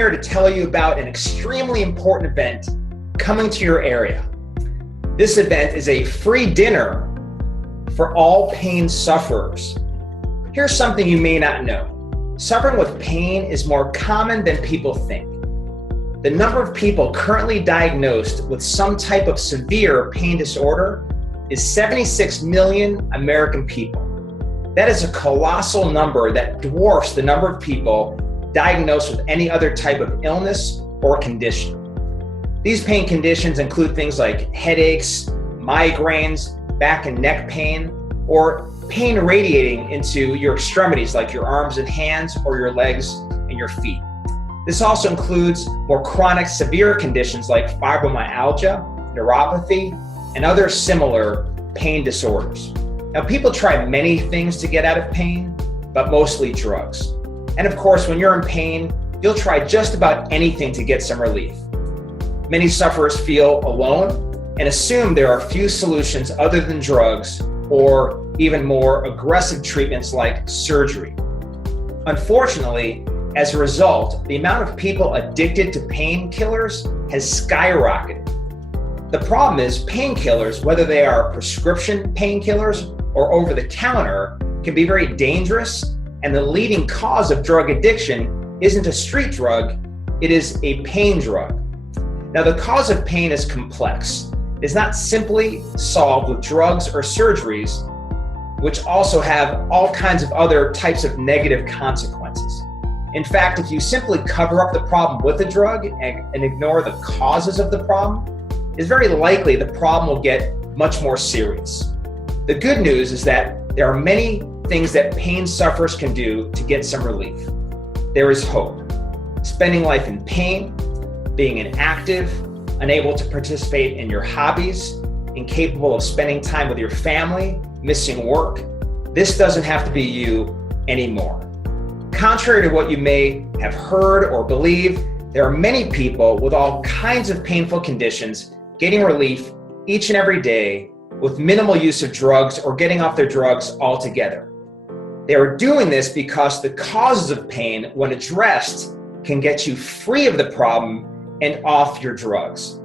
here to tell you about an extremely important event coming to your area. This event is a free dinner for all pain sufferers. Here's something you may not know. Suffering with pain is more common than people think. The number of people currently diagnosed with some type of severe pain disorder is 76 million American people. That is a colossal number that dwarfs the number of people diagnosed with any other type of illness or condition. These pain conditions include things like headaches, migraines, back and neck pain, or pain radiating into your extremities like your arms and hands or your legs and your feet. This also includes more chronic severe conditions like fibromyalgia, neuropathy, and other similar pain disorders. Now, people try many things to get out of pain, but mostly drugs. And of course, when you're in pain, you'll try just about anything to get some relief. Many sufferers feel alone and assume there are few solutions other than drugs or even more aggressive treatments like surgery. Unfortunately, as a result, the amount of people addicted to painkillers has skyrocketed. The problem is painkillers, whether they are prescription painkillers or over-the-counter, can be very dangerous, and the leading cause of drug addiction isn't a street drug, it is a pain drug. Now, the cause of pain is complex. It's not simply solved with drugs or surgeries, which also have all kinds of other types of negative consequences. In fact, if you simply cover up the problem with a drug and ignore the causes of the problem, it's very likely the problem will get much more serious. The good news is that there are many things that pain sufferers can do to get some relief. There is hope. Spending life in pain, being inactive, unable to participate in your hobbies, incapable of spending time with your family, missing work, this doesn't have to be you anymore. Contrary to what you may have heard or believe, there are many people with all kinds of painful conditions getting relief each and every day with minimal use of drugs or getting off their drugs altogether. They are doing this because the causes of pain, when addressed, can get you free of the problem and off your drugs.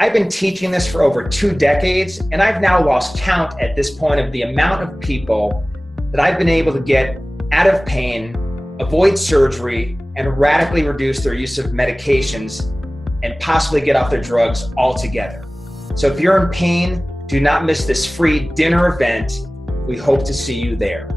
I've been teaching this for over 2 decades, and I've now lost count at this point of the amount of people that I've been able to get out of pain, avoid surgery, and radically reduce their use of medications and possibly get off their drugs altogether. So if you're in pain, do not miss this free dinner event. We hope to see you there.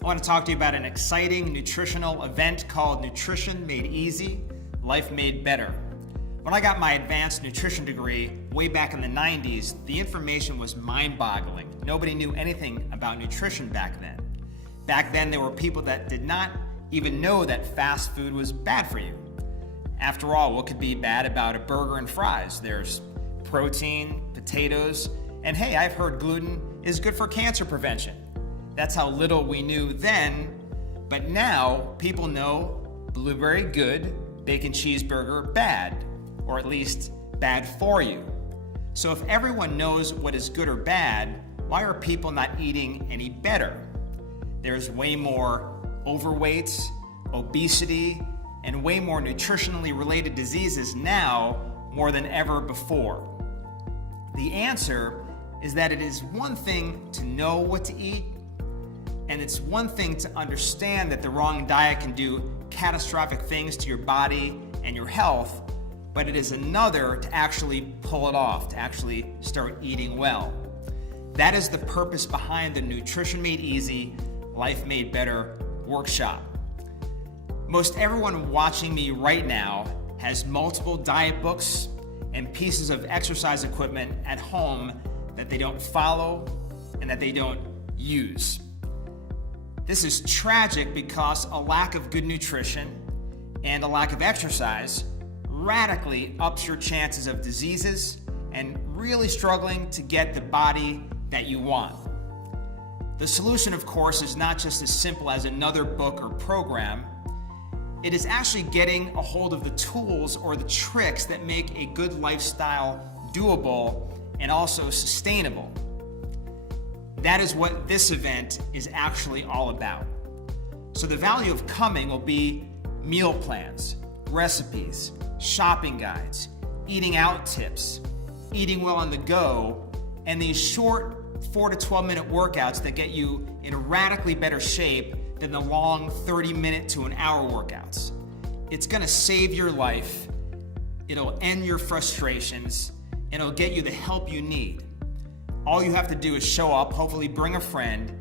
I want to talk to you about an exciting nutritional event called Nutrition Made Easy, Life Made Better. When I got my advanced nutrition degree way back in the 90s, the information was mind-boggling. nobody knew anything about nutrition back then. Back then, there were people that did not even know that fast food was bad for you. After all, what could be bad about a burger and fries? There's protein, potatoes, and hey, I've heard gluten is good for cancer prevention. That's how little we knew then, but now people know blueberry good, bacon cheeseburger bad, or at least bad for you. So if everyone knows what is good or bad, why are people not eating any better? There's way more overweight, obesity, and way more nutritionally related diseases now more than ever before. The answer is that it is one thing to know what to eat, and it's one thing to understand that the wrong diet can do catastrophic things to your body and your health, but it is another to actually pull it off, to actually start eating well. That is the purpose behind the Nutrition Made Easy, Life Made Better workshop. Most everyone watching me right now has multiple diet books and pieces of exercise equipment at home that they don't follow and that they don't use. This is tragic because a lack of good nutrition and a lack of exercise radically ups your chances of diseases and really struggling to get the body that you want. The solution, of course, is not just as simple as another book or program. It is actually getting a hold of the tools or the tricks that make a good lifestyle doable and also sustainable. That is what this event is actually all about. So the value of coming will be meal plans, recipes, shopping guides, eating out tips, eating well on the go, and these short 4 to 12 minute workouts that get you in radically better shape than the long 30-minute to an hour workouts. It's gonna save your life, it'll end your frustrations, and it'll get you the help you need. All you have to do is show up, hopefully bring a friend,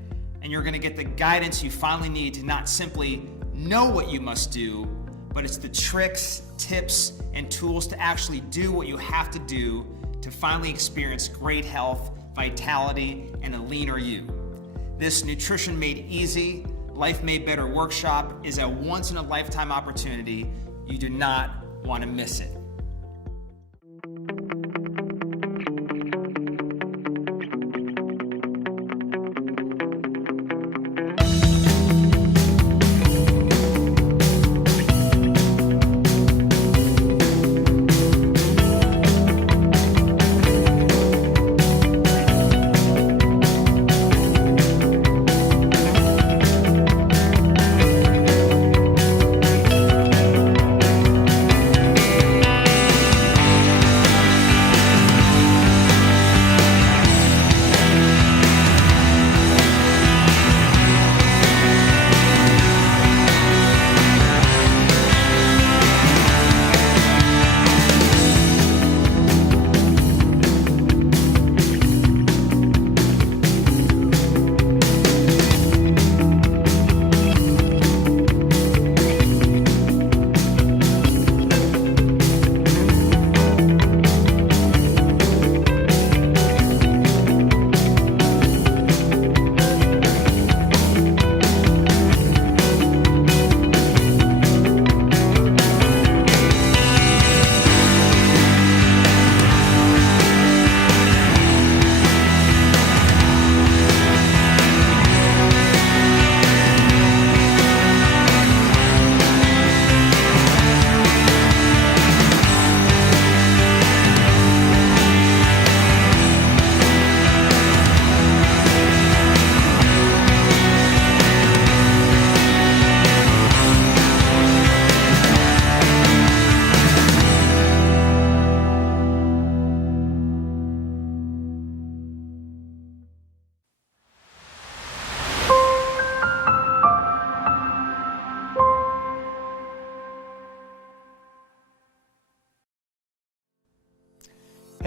and you're gonna get the guidance you finally need to not simply know what you must do, but it's the tricks, tips, and tools to actually do what you have to do to finally experience great health, vitality, and a leaner you. This Nutrition Made Easy, Life Made Better workshop is a once-in-a-lifetime opportunity. You do not want to miss it.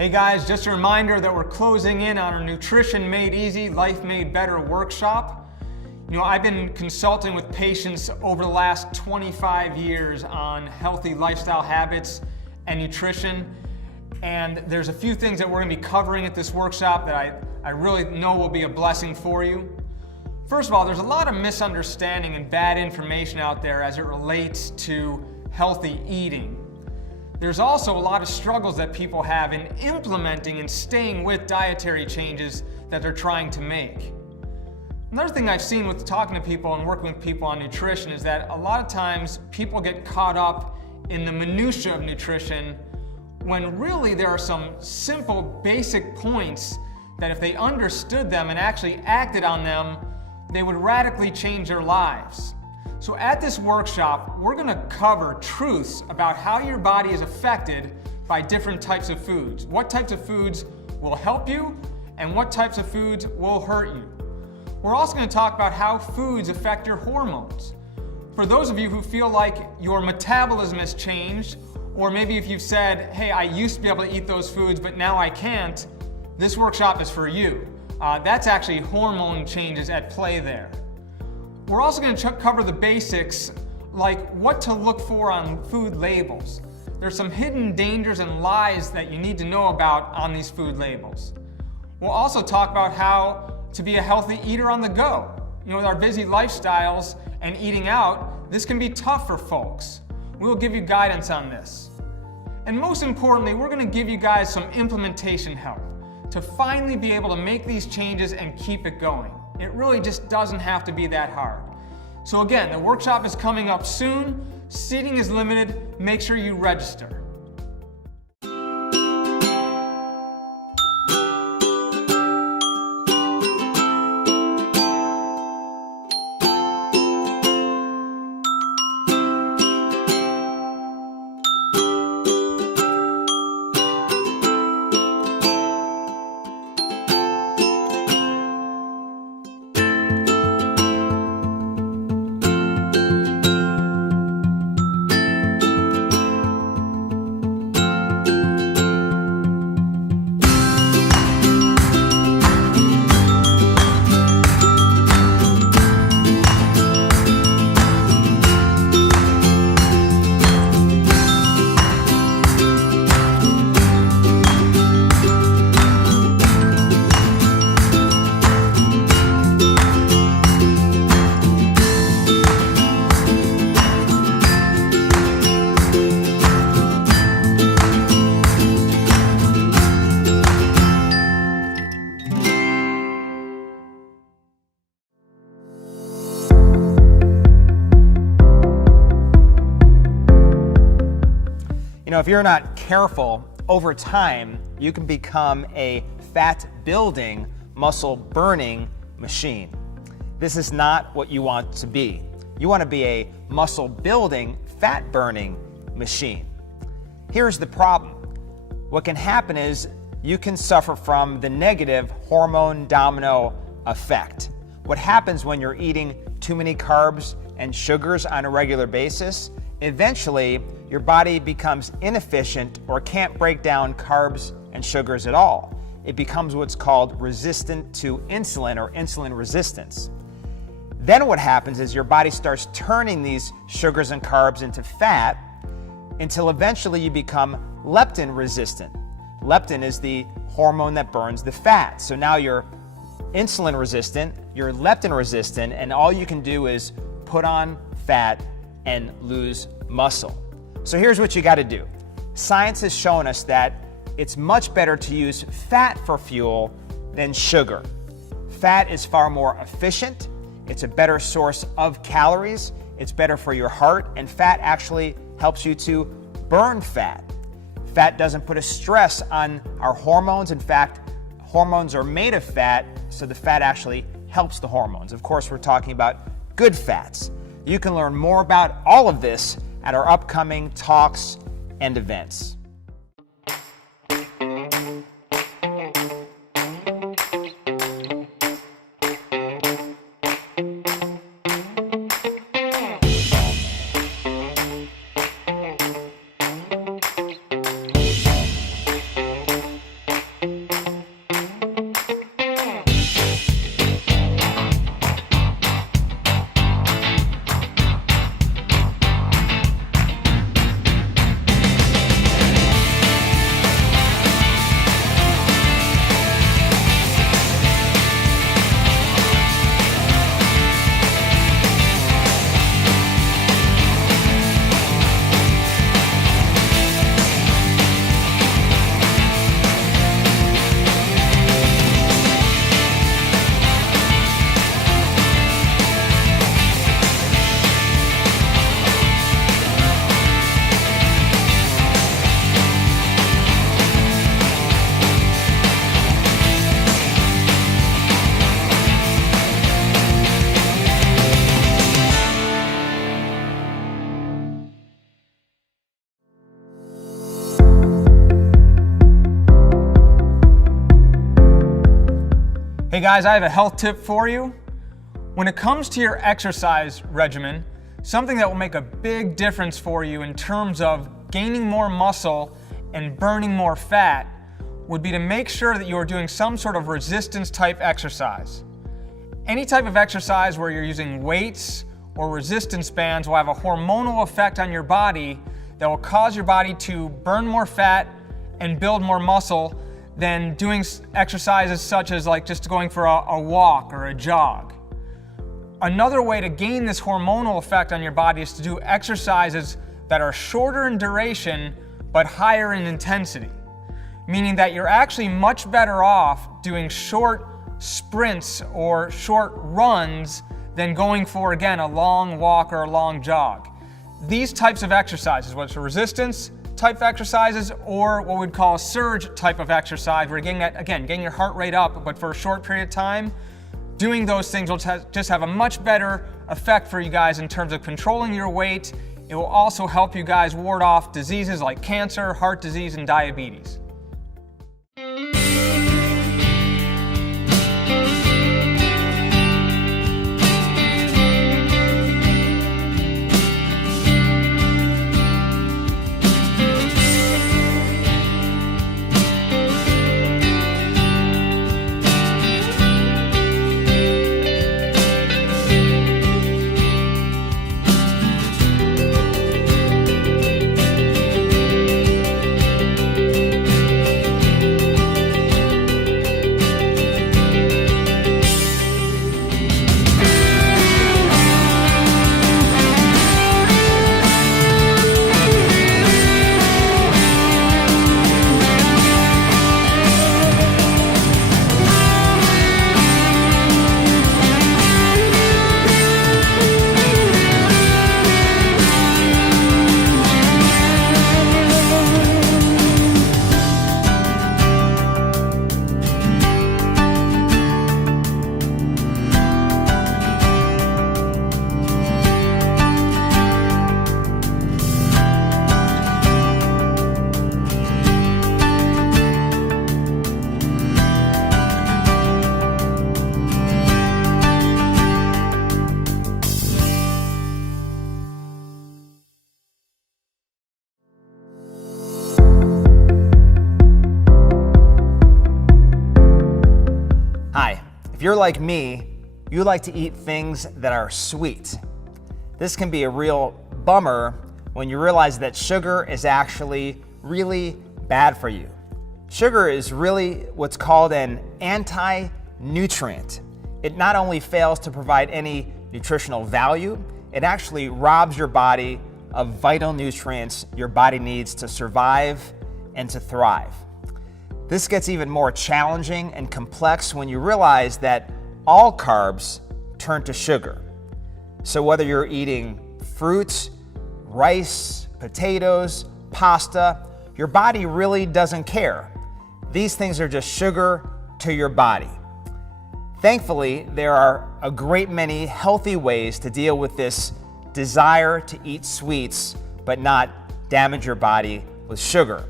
Hey guys, just a reminder that we're closing in on our Nutrition Made Easy, Life Made Better workshop. You know, I've been consulting with patients over the last 25 years on healthy lifestyle habits and nutrition, and there's a few things that we're going to be covering at this workshop that I really know will be a blessing for you. First of all, there's a lot of misunderstanding and bad information out there as it relates to healthy eating. There's also a lot of struggles that people have in implementing and staying with dietary changes that they're trying to make. Another thing I've seen with talking to people and working with people on nutrition is that a lot of times people get caught up in the minutia of nutrition when really there are some simple, basic points that if they understood them and actually acted on them, they would radically change their lives. So at this workshop, we're going to cover truths about how your body is affected by different types of foods. What types of foods will help you and what types of foods will hurt you. We're also going to talk about how foods affect your hormones. For those of you who feel like your metabolism has changed, or maybe if you've said, hey, I used to be able to eat those foods, but now I can't, this workshop is for you. That's actually hormone changes at play there. We're also going to cover the basics, like what to look for on food labels. There's some hidden dangers and lies that you need to know about on these food labels. We'll also talk about how to be a healthy eater on the go. You know, with our busy lifestyles and eating out, this can be tough for folks. We'll give you guidance on this. And most importantly, we're going to give you guys some implementation help to finally be able to make these changes and keep it going. It really just doesn't have to be that hard. So again, the workshop is coming up soon. Seating is limited. Make sure you register. You know, if you're not careful, over time, you can become a fat-building, muscle-burning machine. This is not what you want to be. You want to be a muscle-building, fat-burning machine. Here's the problem. What can happen is you can suffer from the negative hormone domino effect. What happens when you're eating too many carbs and sugars on a regular basis? Eventually, your body becomes inefficient or can't break down carbs and sugars at all. It becomes what's called resistant to insulin or insulin resistance. Then what happens is your body starts turning these sugars and carbs into fat until eventually you become leptin resistant. Leptin is the hormone that burns the fat. So now you're insulin resistant, you're leptin resistant, and all you can do is put on fat and lose muscle. So here's what you got to do. Science has shown us that it's much better to use fat for fuel than sugar. Fat is far more efficient, it's a better source of calories, it's better for your heart, and fat actually helps you to burn fat. Fat doesn't put a stress on our hormones. In fact, hormones are made of fat, so the fat actually helps the hormones. Of course, we're talking about good fats. You can learn more about all of this at our upcoming talks and events. Hey guys, I have a health tip for you. When it comes to your exercise regimen, something that will make a big difference for you in terms of gaining more muscle and burning more fat would be to make sure that you are doing some sort of resistance type exercise. Any type of exercise where you're using weights or resistance bands will have a hormonal effect on your body that will cause your body to burn more fat and build more muscle than doing exercises such as like just going for a walk or a jog. Another way to gain this hormonal effect on your body is to do exercises that are shorter in duration but higher in intensity, meaning that you're actually much better off doing short sprints or short runs than going for, again, a long walk or a long jog. These types of exercises, whether it's resistance type exercises or what we'd call a surge type of exercise, where you're getting your heart rate up, but for a short period of time, doing those things will just have a much better effect for you guys in terms of controlling your weight. It will also help you guys ward off diseases like cancer, heart disease, and diabetes. Hi, if you're like me, you like to eat things that are sweet. This can be a real bummer when you realize that sugar is actually really bad for you. Sugar is really what's called an anti-nutrient. It not only fails to provide any nutritional value, it actually robs your body of vital nutrients your body needs to survive and to thrive. This gets even more challenging and complex when you realize that all carbs turn to sugar. So whether you're eating fruits, rice, potatoes, pasta, your body really doesn't care. These things are just sugar to your body. Thankfully, there are a great many healthy ways to deal with this desire to eat sweets but not damage your body with sugar.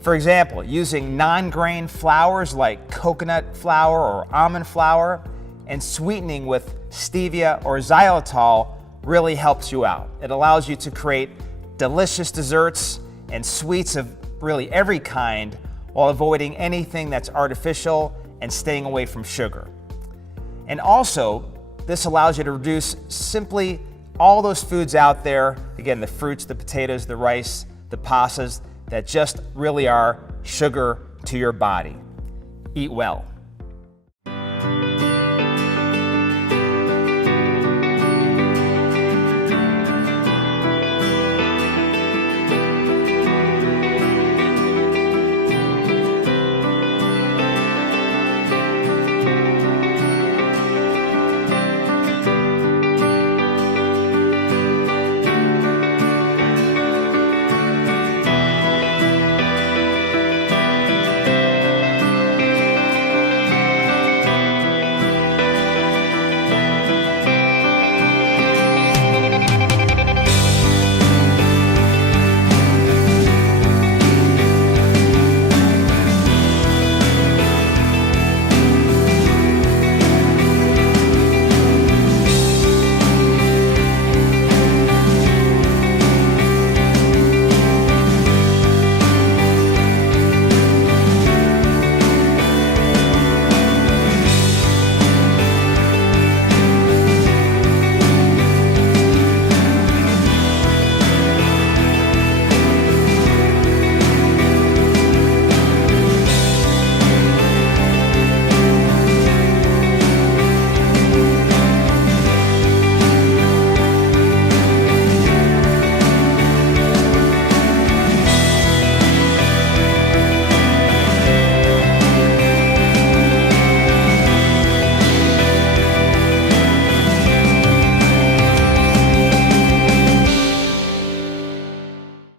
For example, using non-grain flours like coconut flour or almond flour and sweetening with stevia or xylitol really helps you out. It allows you to create delicious desserts and sweets of really every kind while avoiding anything that's artificial and staying away from sugar. And also, this allows you to reduce simply all those foods out there, again, the fruits, the potatoes, the rice, the pastas, that just really are sugar to your body. Eat well.